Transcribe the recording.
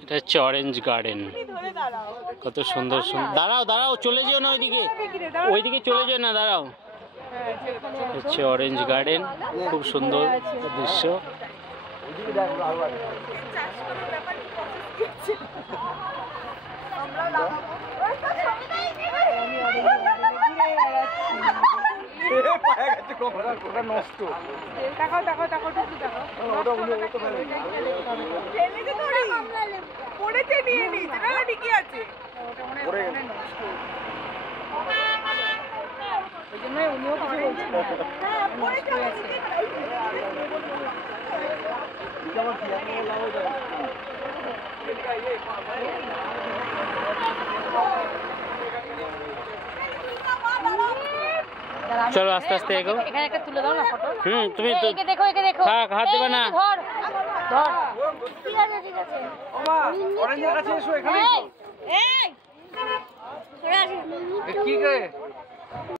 এটা হচ্ছে orange garden. কত সুন্দর সুন্দর। দাঁড়াও দাঁড়াও, চলে যেও না ওইদিকে, ওইদিকে চলে যেও না, দাঁড়াও। হচ্ছে অরেঞ্জ গার্ডেন, খুব সুন্দর দৃশ্য। চলো আস্তে আস্তে এগো। এখানে একটা তুলে দাও না ফটো। তুমি তো একে দেখো, একে দেখো। থাক, হাত দেবে না। ধর ধর। ঠিক আছে ঠিক আছে। ওমা অরেঞ্জের কাছে এসো, এখানে এই এই সরে আসো। কি করে